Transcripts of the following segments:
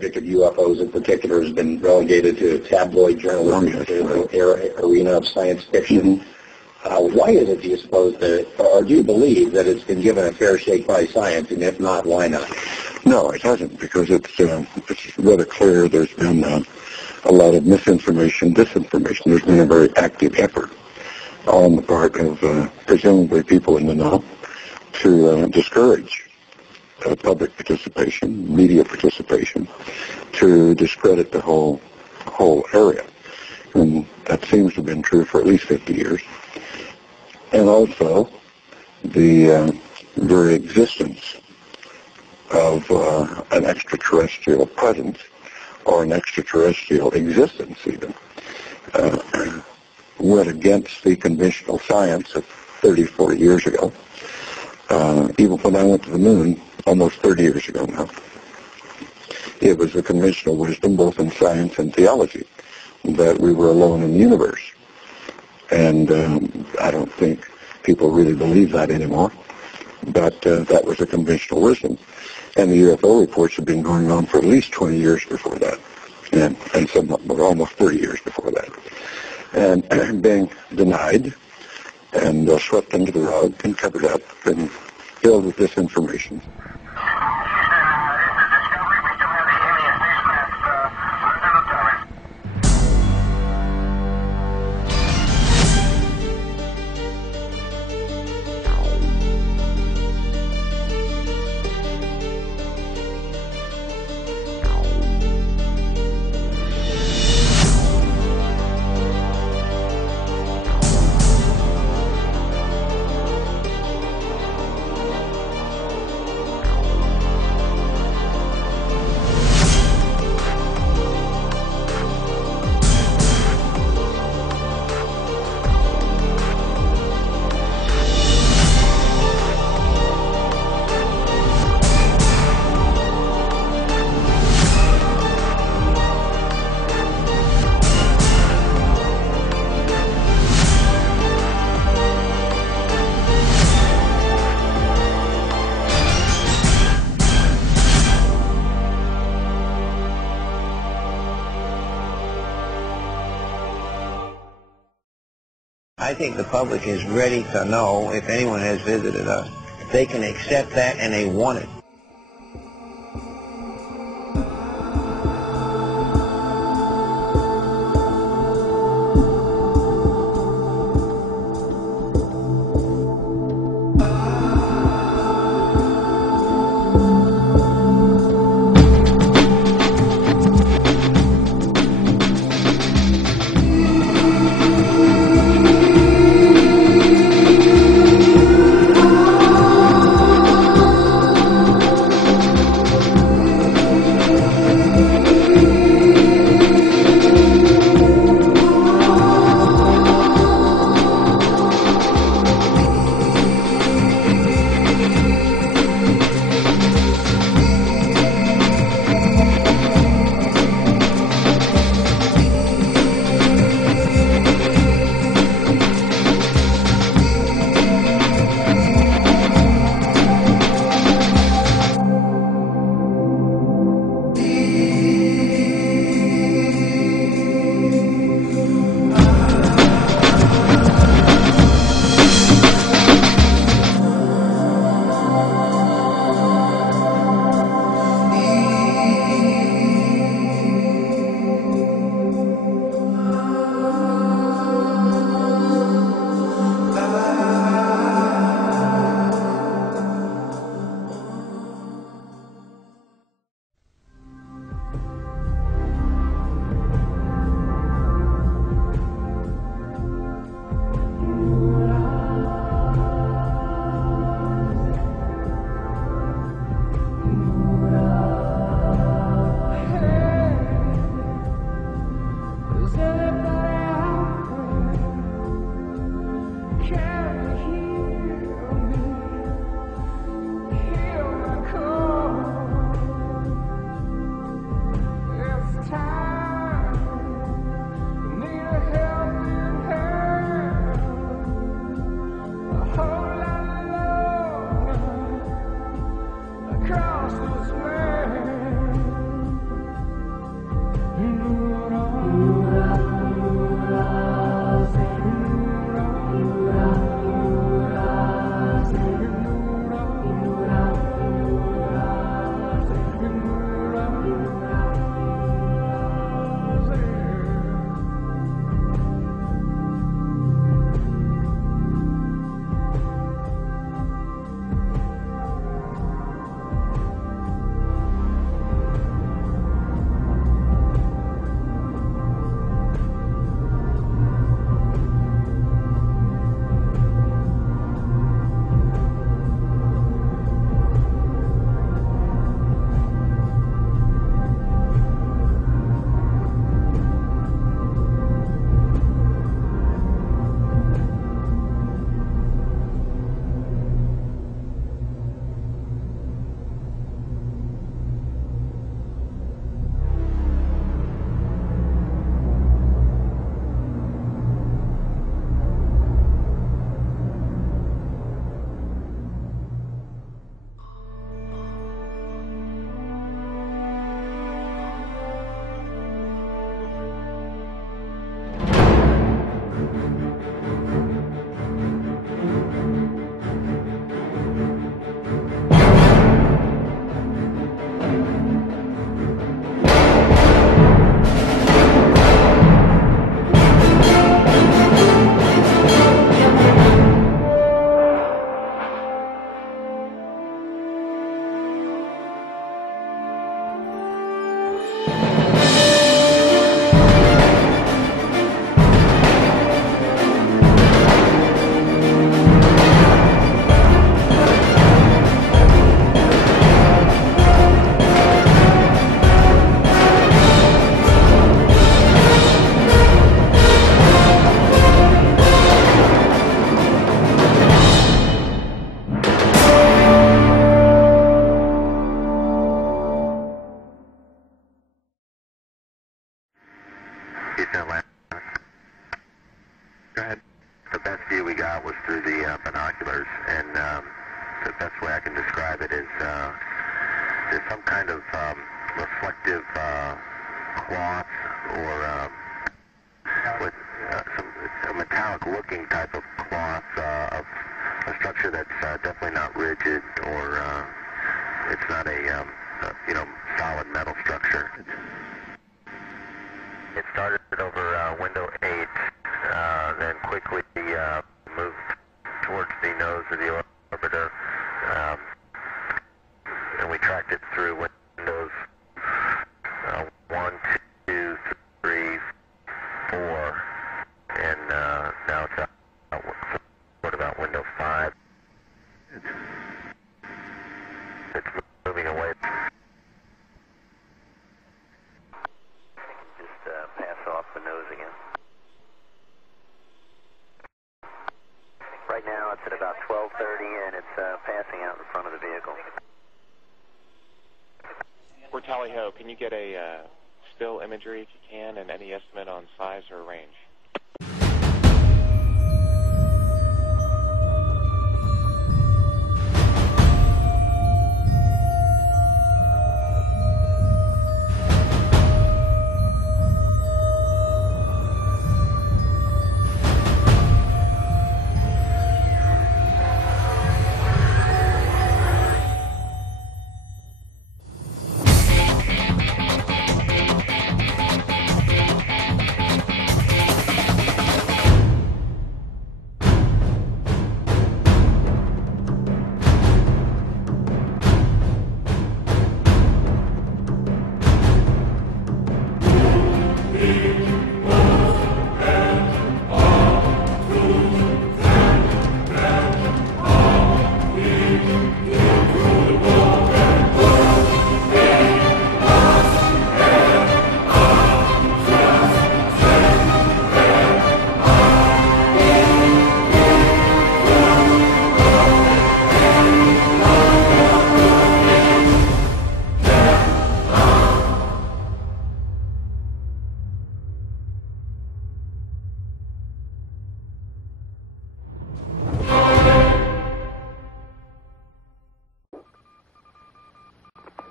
subject of UFOs in particular has been relegated to tabloid journalism, to the arena of science fiction. Why is it, do you suppose, or do you believe that it's been given a fair shake by science, and if not, why not? No, it hasn't, because it's rather clear there's been a lot of misinformation, disinformation. There's been a very active effort on the part of presumably people in the know to discourage public participation, media participation, to discredit the whole area. And that seems to have been true for at least 50 years. And also the very existence of an extraterrestrial presence or an extraterrestrial existence even went against the conventional science of 30, 40 years ago. Even when I went to the moon almost 30 years ago now, it was the conventional wisdom both in science and theology that we were alone in the universe. And I don't think people really believe that anymore, but that was a conventional wisdom. And the UFO reports have been going on for at least 20 years before that, and some almost 30 years before that. And being denied and swept under the rug and covered up and filled with disinformation. I think the public is ready to know if anyone has visited us. They can accept that, and they want it. Houston, Atlanta. Go ahead. The best view we got was through the binoculars, and the best way I can describe it is there's some kind of reflective cloth or with a metallic-looking type of cloth of a structure that's definitely not rigid, or it's not a solid metal structure. It started over window 8, then quickly moved towards the nose of the orbiter, and we tracked it through windows 1, 2, 3, 4, and now it's out about window 5. It's moving away. Just pass off the nose again. Right now it's at about 12:30 and it's passing out in front of the vehicle. We're Tally Ho. Can you get a still imagery if you can, and any estimate on size or range?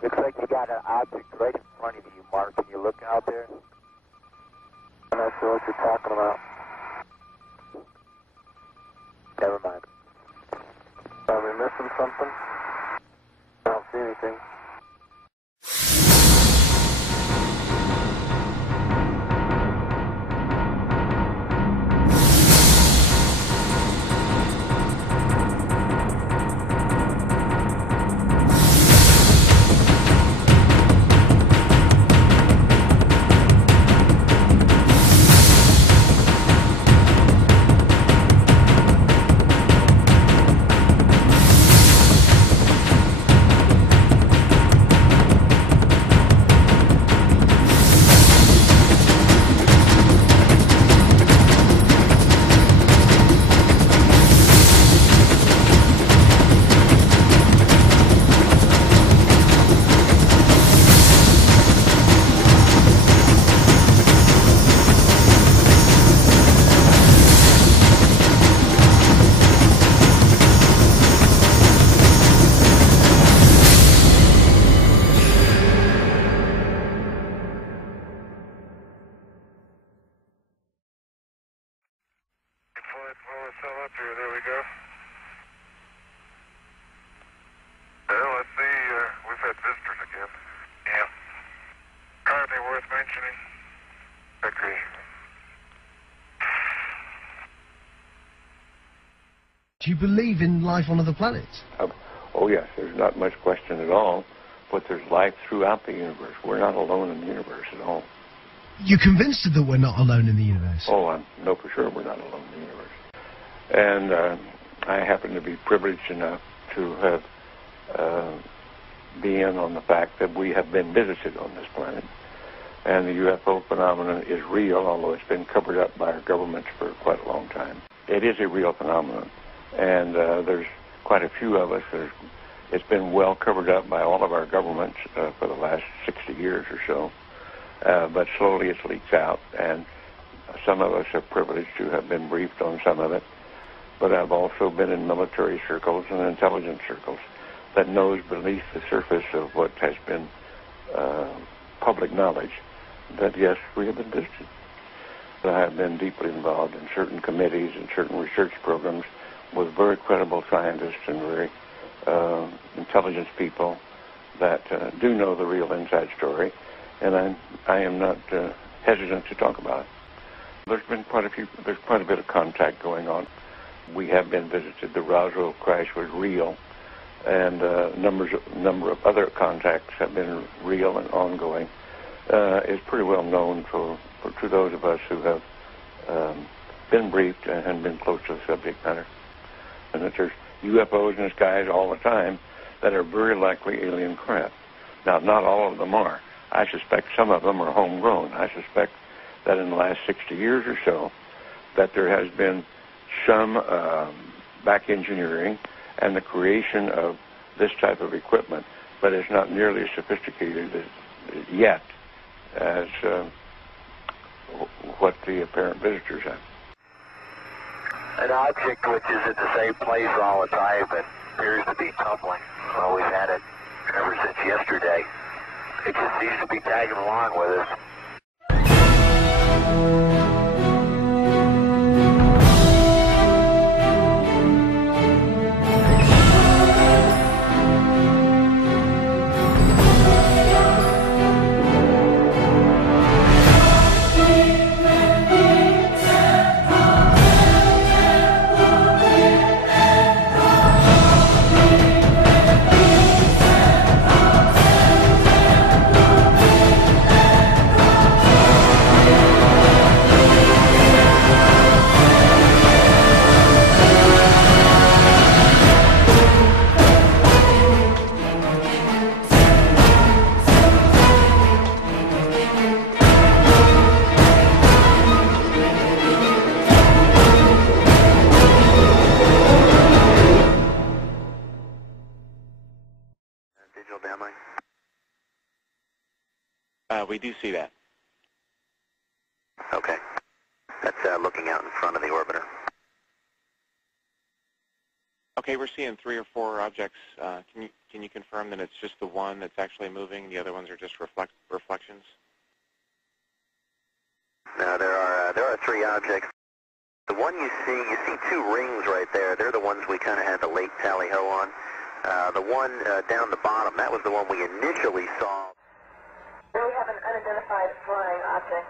Looks like you got an object right in front of you, Mark. Can you look out there? I'm not sure what you're talking about. Never mind. Are we missing something? I don't see anything. There we go. Well, let's see. We've had visitors again. Yeah. Hardly worth mentioning. Agree. Do you believe in life on other planets? Oh, yes. There's not much question at all. But there's life throughout the universe. We're not alone in the universe at all. You're convinced that we're not alone in the universe? Oh, I know for sure we're not alone in the universe. And I happen to be privileged enough to have be in on the fact that we have been visited on this planet. And the UFO phenomenon is real, although it's been covered up by our governments for quite a long time. It is a real phenomenon. And there's quite a few of us. It's been well covered up by all of our governments for the last 60 years or so. But slowly it leaks out. And some of us are privileged to have been briefed on some of it, but I've also been in military circles and intelligence circles that knows beneath the surface of what has been public knowledge that, yes, we have been visited. I have been deeply involved in certain committees and certain research programs with very credible scientists and very intelligence people that do know the real inside story, and I am not hesitant to talk about it. There's quite a bit of contact going on. We have been visited. The Roswell crash was real, and number of other contacts have been real and ongoing. It's pretty well known to those of us who have been briefed and been close to the subject matter, and that there's UFOs in the skies all the time that are very likely alien craft. Now, not all of them are. I suspect some of them are homegrown. I suspect that in the last 60 years or so, that there has been some back engineering and the creation of this type of equipment, but it's not nearly as sophisticated yet as what the apparent visitors have. An object which is at the same place all the time but appears to be tumbling. Well, we've had it ever since yesterday. It just seems to be tagging along with us. We do see that. Okay. That's looking out in front of the orbiter. Okay, we're seeing 3 or 4 objects. Can you confirm that it's just the one that's actually moving? The other ones are just reflections? No, there are 3 objects. The one you see 2 rings right there. They're the ones we kind of had the late tally-ho on. The one down the bottom, that was the one we initially saw. We have an unidentified flying object.